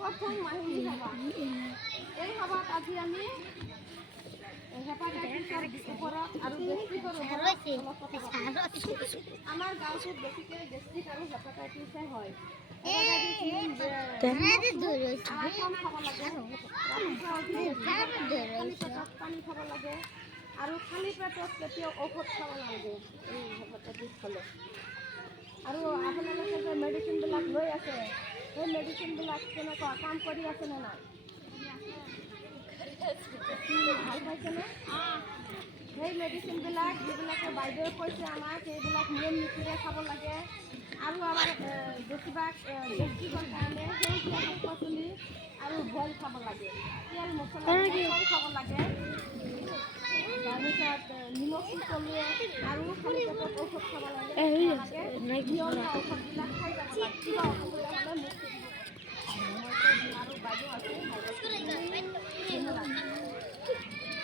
প্ৰথম মাহিলী সভা। এই সভাত আজি আমি হেপাটাইটিছৰ ওপৰত আৰু গেষ্ট্ৰিকৰ ওপৰত অলপ কথা পাতিম। আমাৰ গাঁৱটোত বেছিকৈ গেষ্ট্ৰিক আৰু হেপাটাইটিছে হয়। কম খাব লাগে, ৰাতিপুৱা উঠি খালী পেটত পানী খাব লাগে আৰু খালী পেটত কেতিয়াও ঔষধ খাব নালাগে এই হেপাটাইটিছ হ'লে। আৰু আপোনালোকে যে মেডিচিনবিলাক লৈ আছে, সেই মেডিচিনবিলাক কেনেকুৱা কাম কৰি আছেনে নাই? ভাল পাইছেনে? সেই মেডিচিনবিলাক যিবিলাকে বাইদেৱে কৈছে আমাক, সেইবিলাক নিয়ম নীতিৰে খাব লাগে। আৰু আমাৰ বেছিভাগ গেষ্ট্ৰিকৰ কাৰণে সেউজীয়া শাক পাচলি আৰু বইল খাব লাগে, তেল মছলা কম খাব লাগে। তাৰপিছত নিমখটো ক'লোৱে, আৰু খালী পেটত ঔষধ খাব লাগে। নিয়মীয়া ঔষধবিলাক খাই যাব লাগে। কিবা অসুবিধা হ'লে মোক সুধিব পাৰে। আৰু বাইদেউ আছে,